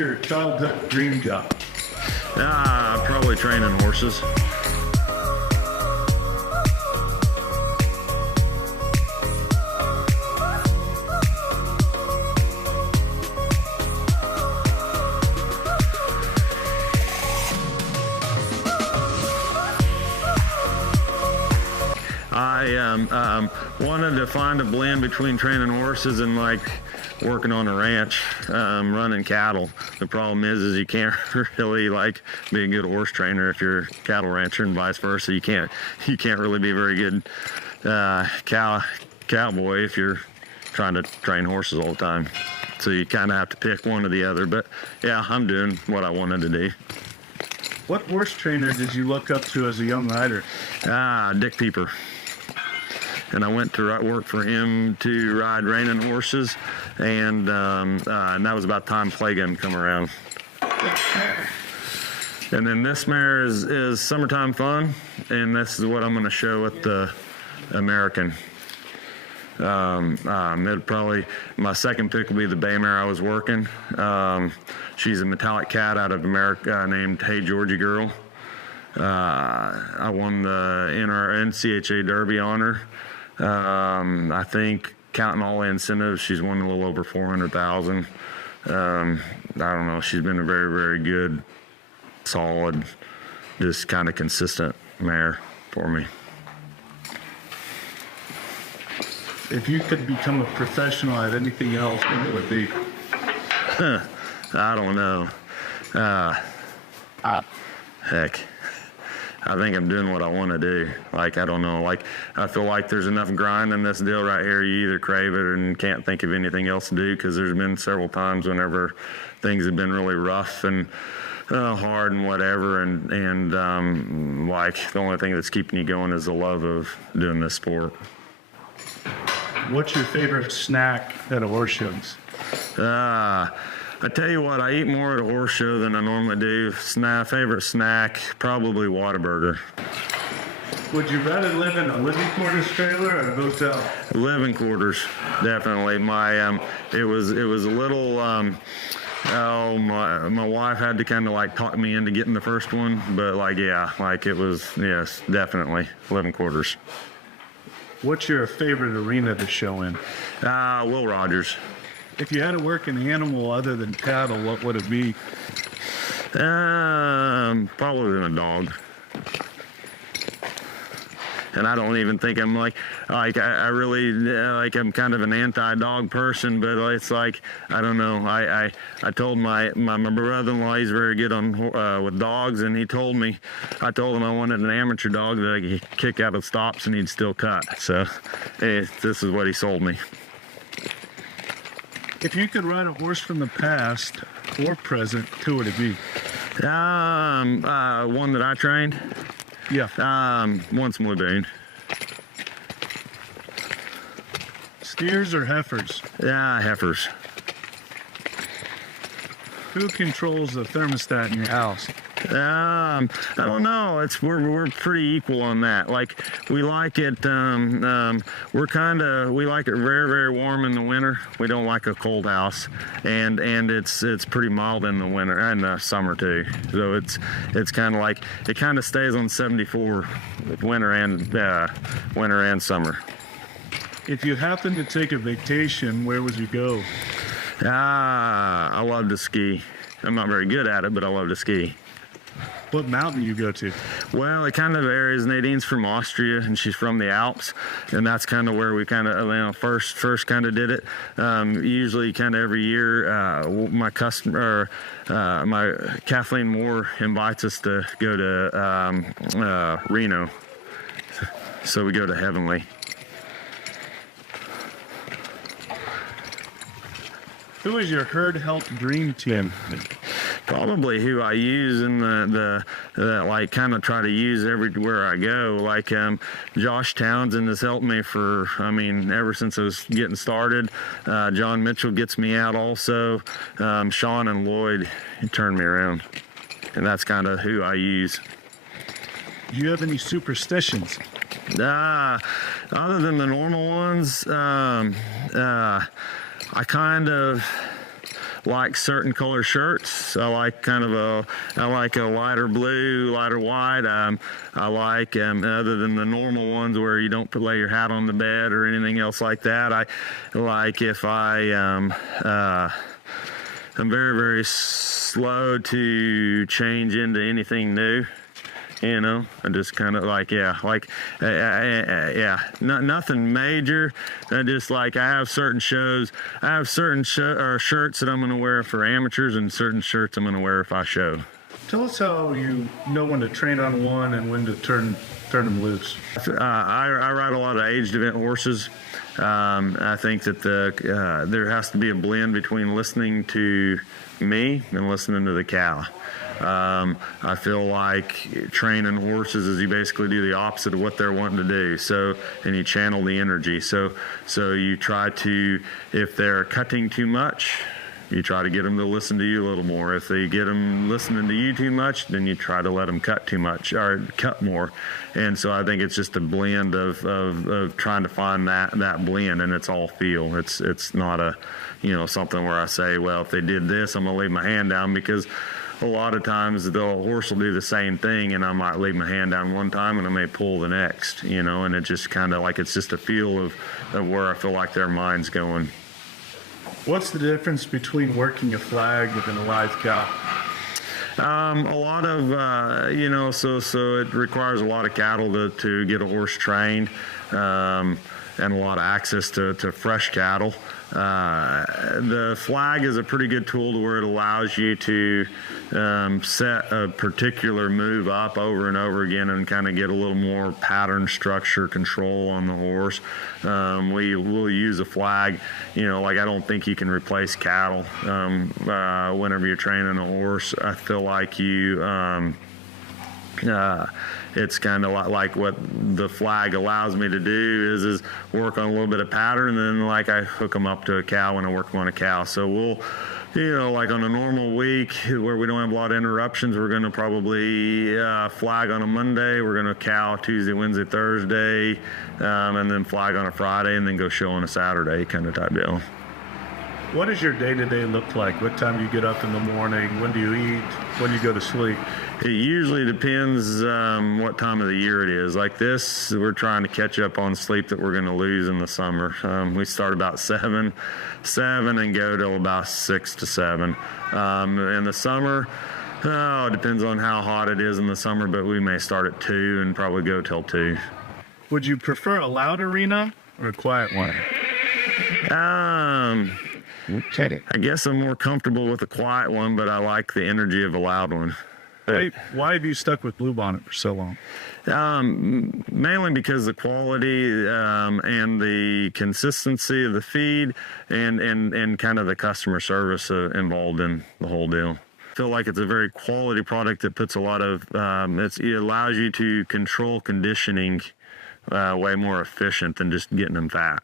your childhood dream job? Probably training horses. I wanted to find a blend between training horses and like working on a ranch, running cattle. The problem is you can't really like be a good horse trainer if you're a cattle rancher, and vice versa. You can't really be a very good cowboy if you're trying to train horses all the time. So you kind of have to pick one or the other. But yeah, I'm doing what I wanted to do. What horse trainer did you look up to as a young rider? Dick Peeper. And I went to work for him to ride reining horses, and that was about the time Play Gun come around. And then this mare is Summertime Fun, and this is what I'm going to show at the American. It'll probably, my second pick will be the bay mare I was working. She's a metallic cat out of America named Hey Georgie Girl. I won the NCHA Derby on her. I think counting all the incentives, she's won a little over 400,000. I don't know. She's been a very, very good, solid, just kind of consistent mare for me. If you could become a professional at anything else, what would it be? I don't know. Heck. I think I'm doing what I want to do. Like, I don't know. Like, I feel like there's enough grind in this deal right here. You either crave it and can't think of anything else to do, because there's been several times whenever things have been really rough and hard and whatever. And like, the only thing that's keeping you going is the love of doing this sport. What's your favorite snack at a horse show? I tell you what, I eat more at a horse show than I normally do. Favorite snack, probably Whataburger. Would you rather live in a living quarters trailer or a hotel? Living quarters, definitely. It was a little. My wife had to kind of like talk me into getting the first one, but like it was, yes, definitely living quarters. What's your favorite arena to show in? Will Rogers. If you had to work an animal other than cattle, what would it be? Probably a dog. And I don't even think I'm I really I'm kind of an anti-dog person, but it's like, I don't know. I told my brother-in-law, he's very good on with dogs, and I told him I wanted an amateur dog that I could kick out of stops and he'd still cut. So this is what he sold me. If you could ride a horse from the past or present, who would it be? One that I trained. Yeah. Once Bluebonnet. Steers or heifers? Heifers. Who controls the thermostat in your house? I don't know. We're pretty equal on that. Like, we like it. We like it very, very warm in the winter. We don't like a cold house, and it's pretty mild in the winter and the summer too. So it's kind of like it kind of stays on 74 winter and summer. If you happen to take a vacation, where would you go? I love to ski. I'm not very good at it, but I love to ski. What mountain do you go to? Well, it kind of varies. Nadine's from Austria, and she's from the Alps, and that's kind of where we kind of first kind of did it. Usually, kind of every year, my Kathleen Moore invites us to go to Reno, so we go to Heavenly. Who is your herd health dream team? Probably who I use in the like kind of try to use everywhere I go. Like Josh Townsend has helped me ever since I was getting started. John Mitchell gets me out also. Sean and Lloyd turned me around, and that's kind of who I use. Do you have any superstitions? Other than the normal ones, like certain color shirts. I like I like a lighter blue, lighter white. I like, other than the normal ones where you don't lay your hat on the bed or anything else like that. I like if I'm very, very slow to change into anything new. I just kind of like, nothing major. I just like, I have certain shows. I have certain shirts that I'm going to wear for amateurs and certain shirts I'm going to wear if I show. Tell us how you know when to train on one and when to turn them loose. I ride a lot of aged event horses. I think that there has to be a blend between listening to me and listening to the cow. I feel like training horses is you basically do the opposite of what they're wanting to do. So, and you channel the energy. So you try to, if they're cutting too much, you try to get them to listen to you a little more. If they get them listening to you too much, then you try to let them cut too much or cut more. And so I think it's just a blend of trying to find that blend, and it's all feel. It's not a, something where I say, well, if they did this, I'm going to leave my hand down, because a lot of times the horse will do the same thing, and I might leave my hand down one time and I may pull the next, and it just kind of like, it's just a feel of where I feel like their mind's going. What's the difference between working a flag and a live cow? A lot of, so it requires a lot of cattle to get a horse trained, and a lot of access to fresh cattle. The flag is a pretty good tool to where it allows you to set a particular move up over and over again and kind of get a little more pattern, structure, control on the horse. We'll use a flag, like I don't think you can replace cattle whenever you're training a horse. I feel like it's kind of like what the flag allows me to do is work on a little bit of pattern, and then like I hook them up to a cow when I work them on a cow. So we'll, like on a normal week where we don't have a lot of interruptions, we're going to probably flag on a Monday, we're going to cow Tuesday, Wednesday, Thursday, and then flag on a Friday, and then go show on a Saturday kind of type deal. What does your day-to-day look like? What time do you get up in the morning? When do you eat? When do you go to sleep? It usually depends what time of the year it is. Like this, we're trying to catch up on sleep that we're going to lose in the summer. We start about 7 and go till about 6 to 7. In the summer, it depends on how hot it is in the summer, but we may start at 2 and probably go till 2. Would you prefer a loud arena or a quiet one? I guess I'm more comfortable with a quiet one, but I like the energy of a loud one. Why have you stuck with Bluebonnet for so long? Mainly because the quality and the consistency of the feed and kind of the customer service involved in the whole deal. I feel like it's a very quality product that puts a lot of, it allows you to control conditioning way more efficient than just getting them fat.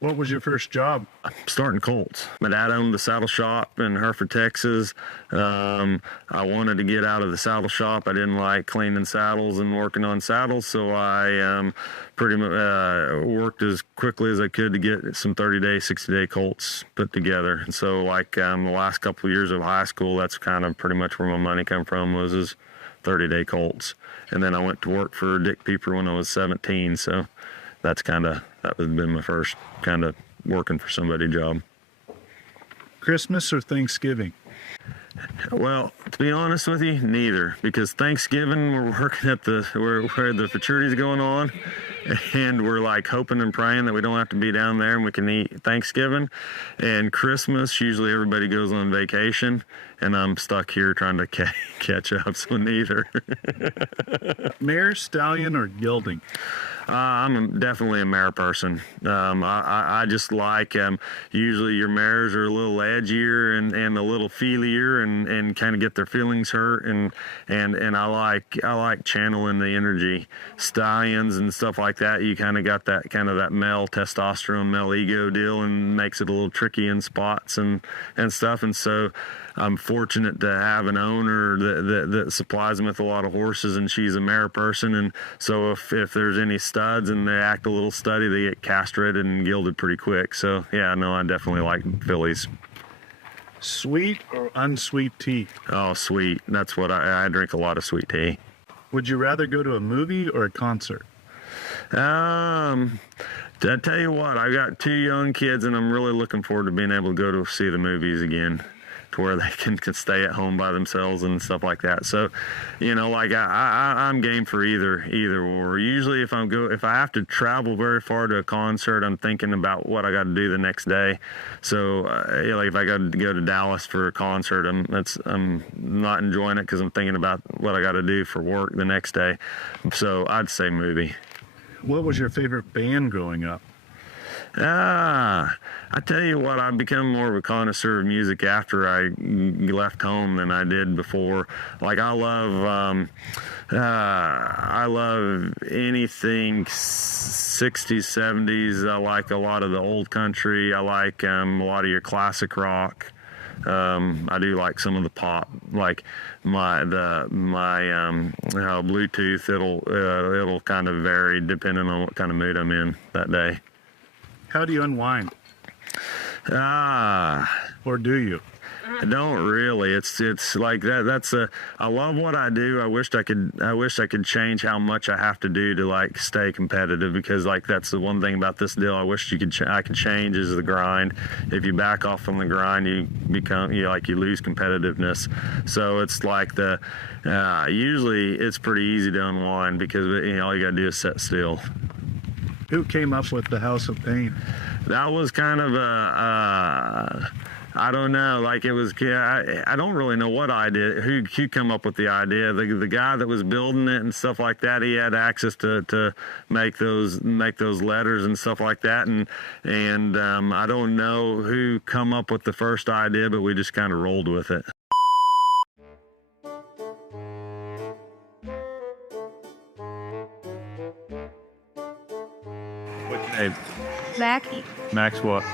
What was your first job? Starting colts. My dad owned the saddle shop in Hereford, Texas. I wanted to get out of the saddle shop. I didn't like cleaning saddles and working on saddles, so I pretty much worked as quickly as I could to get some 30-day, 60-day colts put together. And so like the last couple of years of high school, that's kind of pretty much where my money come from, was 30-day colts. And then I went to work for Dick Pieper when I was 17, so that has been my first kind of working for somebody job. Christmas or Thanksgiving? Well, to be honest with you, neither. Because Thanksgiving, we're working at where the futurity's going on, and we're like hoping and praying that we don't have to be down there and we can eat Thanksgiving. And Christmas, usually everybody goes on vacation, and I'm stuck here trying to catch up, so neither. Mare, stallion, or gelding? I'm definitely a mare person. I just like, usually your mares are a little edgier and a little feelier and kind of get their feelings hurt. And I like channeling the energy. Stallions and stuff like that, you kind of got that male testosterone, male ego deal, and makes it a little tricky in spots and stuff. And so I'm fortunate to have an owner that supplies me with a lot of horses, and she's a mare person. And so if there's any studs and they act a little studdy, they get castrated and gilded pretty quick. So yeah, no, I definitely like fillies. Sweet or unsweet tea? Oh, sweet. That's what I drink a lot of sweet tea. Would you rather go to a movie or a concert? I tell you what, I got 2 young kids, and I'm really looking forward to being able to go to see the movies again, to where they can stay at home by themselves and stuff like that. So, like I'm game for either or. Usually, if I have to travel very far to a concert, I'm thinking about what I got to do the next day. So, like if I got to go to Dallas for a concert, I'm not enjoying it because I'm thinking about what I got to do for work the next day. So, I'd say movie. What was your favorite band growing up? I tell you what, I've become more of a connoisseur of music after I left home than I did before. Like I love anything 60s, 70s. I like a lot of the old country. I like a lot of your classic rock. I do like some of the pop, like my Bluetooth. It'll kind of vary depending on what kind of mood I'm in that day. How do you unwind? Or do you? I don't really. It's like that. I love what I do. I wish I could change how much I have to do to like stay competitive, because like that's the one thing about this deal. I wish I could change is the grind. If you back off from the grind, you lose competitiveness. So it's like usually it's pretty easy to unwind because all you gotta do is sit still. Who came up with the House of Pain? That was kind of I don't know. Like it was, I don't really know what idea, who come up with the idea. The guy that was building it and stuff like that, he had access to make those letters and stuff like that. And I don't know who come up with the first idea, but we just kind of rolled with it. What's your name? Max. Max what?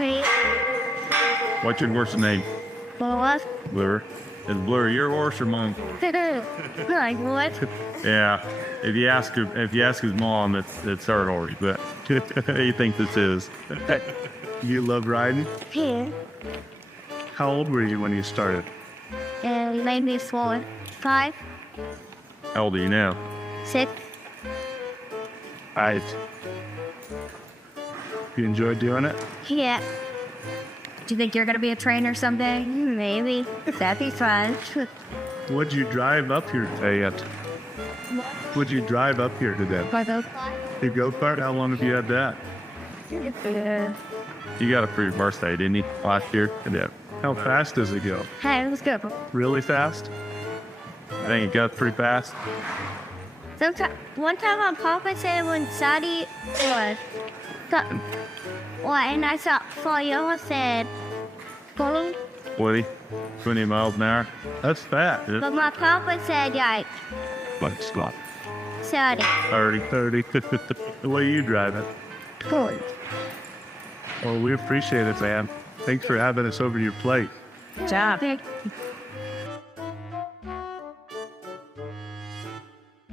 Wait. What's your horse's name? What? Blur. Is Blur your horse or mine? Like what? Yeah. If you ask his mom, it's her horse, but he thinks it's his. You love riding? Yeah. How old were you when you started? And maybe 4, 5, How old are you now? 6. Right. You enjoy doing it? Yeah. Do you think you're gonna be a trainer someday? Maybe. That'd be fun. What'd you drive up here today? What'd you drive up here today? By the The go-kart? How long have you had that? You got it for your birthday, didn't you? Last year? Yeah. How fast does it go? Hey, let's go. Really fast? I think it goes pretty fast. One time my papa said when Saudi was, and I saw you said, "Go." 20 miles an hour. That's fast. But my papa said like Like Scott. Saudi. 30. The way you drive it. Good. Well, we appreciate it, man. Thanks for having us over your plate. Good job.